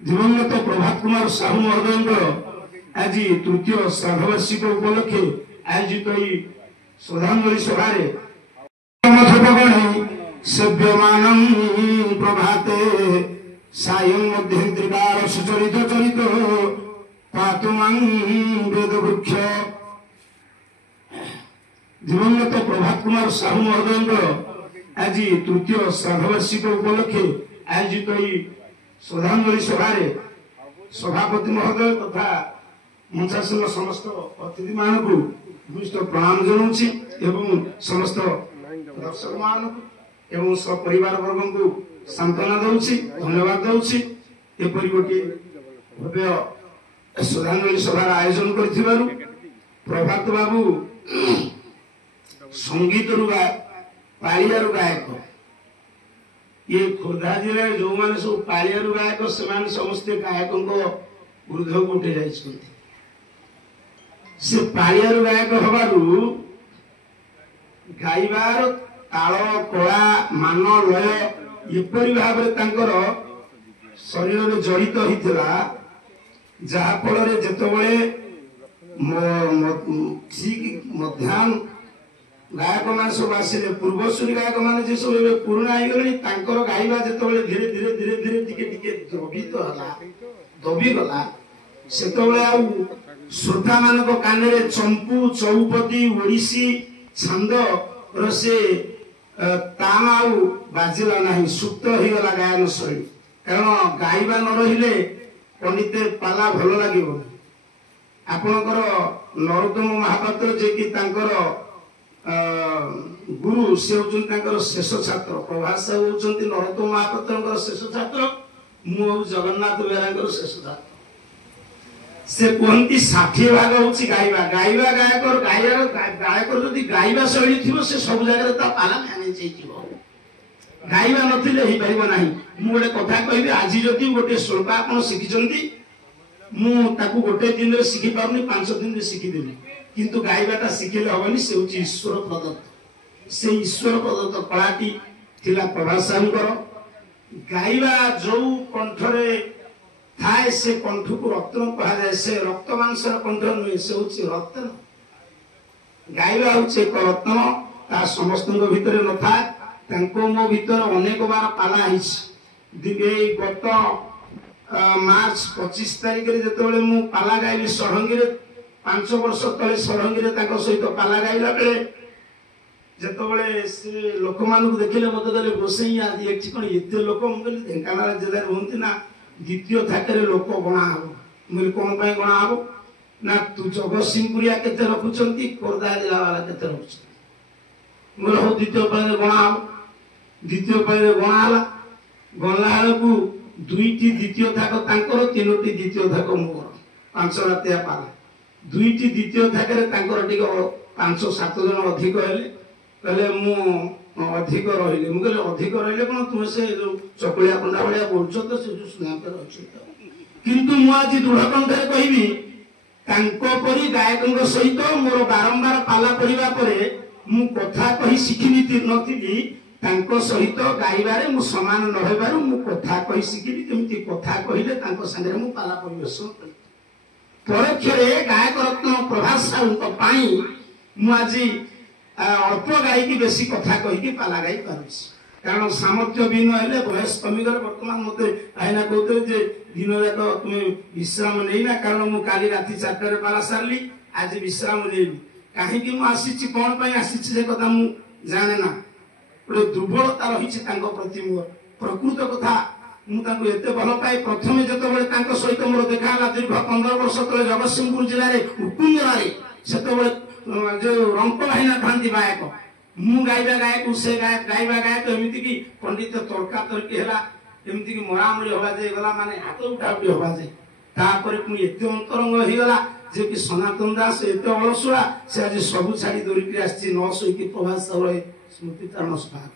दिवंगत प्रभात कुमार साहू महोदय आज तृतीय श्राद्धवार्षिक उपलक्षे आयोजित श्रद्धांजलि सभा सेव्यमान प्रभाते सायं मध्यंत्रिकार सुचरित चरित पातुमां वेद वृक्ष। दिवंगत प्रभात कुमार साहू महोदय आज तृतीय श्राद्धवार्षिक उपलक्षे आयोजित श्रद्धांजलि सभा सभापति महोदय तथा मंचासन समस्त अतिथि मान को भूयिष्ठ प्रणाम जनाऊँगी एवं समस्त दर्शक मान एवं सपरिवार वर्ग को सांत्वना दूसरी धन्यवाद दूसरी एपरी गोटे भव्य श्रद्धांजलि सभार आयोजन कर प्रभात बाबू संगीत पालिया गायक ये खोर्धा जिले जो मैंने सब पालिया गायक से समस्ते गायकों ऊर्ध को उठे जाइए से पालिया गायक हबारू गाइबार ताल कला मान लय एपरी भाव शरीर में जड़ित होता जहाँफल जिते ठीक मध्याह्न गायक मान सब आसिले पूर्वसूरी गायक मान जे सब पुराना हो गले गाइबा जो धीरे धीरे धीरे धीरे टिके द्रवित दबीगला से श्रोता मान कान चंपू चौपदी ओडिसी छंद से ताम आउ बाजिला ना सुप्त हो गला गायन शैली कारण गाइबा न रहिले पंडित पाला भल लगे आपणकर नरोत्तम महापात्र जे कि गुरु से होकर शेष छात्र प्रभात साहू होती नरोत्तम महापात्र शेष छात्र मु जगन्नाथ बेहरा शेष छात्र से कहती 60 भाग हूँ गाइबा गाइबा गायक गायक जदि गाइबा शैली थी से सब जगह पाला मैनेज गाइबा ना गोटे कथा कहि आज जदि गोटे श्लोक आप शिखी मुझे गोटे दिन में शिखी पार्नी 5 दिन में शिखीदेवी किंतु गाइबाटा शिखिले हेनी से ईश्वर प्रदत्त से ईश्वर प्रदत्त कलाटी थिला प्रभात साहूर गाइबा जो कंठरे थाए से कंठ को रत्न कह से रक्त मांसर कंठ नुहे से रत्न गाइबा हूँ एक रत्न ता समस्त भितर न था मो भीतर अनेक बार पाला गत मार्च 25 तारिख जो मु पाला गाइली षडंगी 5 वर्ष तले षडंगी सहित पाला गाइला बेले जिते से लोक मान देखिले मत कहले गोसाई आज कौन एत लोक मुझे ढेंकानाल जिले हूँ ना द्वितीय थाके लोक गणा हम मुझे कौन गणा हम ना तू जगतसिंहपुरिया केते रखुचंती खोर्धा जिला वाला केते रखुचंती मोर हो द्वितीय पाले गणा हम द्वितीय पाले गणा गणला को 2टी द्वितीय थाक तांकर 3टी द्वितीय थाक मोर 5 रातिया पाला 2टी द्वितीय थाके तांकर टिक 5-7 जन अधिक हेले कहले मु अधिक रहिले मु कहले अधिक रहिले कोन तुम से जो चकुलिया पंडा भलिया बोलछ तो से जो सुनापर अछि किंतु मु आज दृढ़कंठरे कहबी तांको परी गायकंग सहित मोर बारंबार पाला पड़िबा परे मु कथा कहि शिखिनी नथिली तांको सहित गाइबारे मु समान न हेबारु मु कथा कहि शिखिली केमति कथा कहिले तांको संगे मु पाला परिवेशन करी परोक्षरे गायक रत्न प्रभात साहू पाई मु आज अल्प गायकी बेसी कथा कहीकि पाला गाई पारुछि कारण सामर्थ्य भी नहले बयस कमिगले वर्तमान मते आईना कहते जे दिन जाक तुम विश्राम नैना कारण मु काली राति 4 पाला सारली आज विश्राम नेली काहेकि मु आसीछि कोन पई आसीछि जे कथा मु जाने ना गोटे दुर्बलता रही प्रति मोर प्रकृत कथा मुझे एत भल पाए प्रथम जो सहित मोर देखा दीर्घ 15 वर्ष तले जगतसिंहपुर जिले में उकुंजर से जो रंक भाईना था गायक मु गाइबा गायक से गाइबा गायक एमती कि पंडित तर्का तर्की है एमती कि मरामरी हवा जाए गला माने हाथ उठाउटी हवा जाए तापर पुणी एत अंतरंग हो गला जे कि सनातन दास एत अलसुआ से आज सब छाड़ी दौड़िक आसी न शोक प्रभात साहू स्मृति चारण सभा।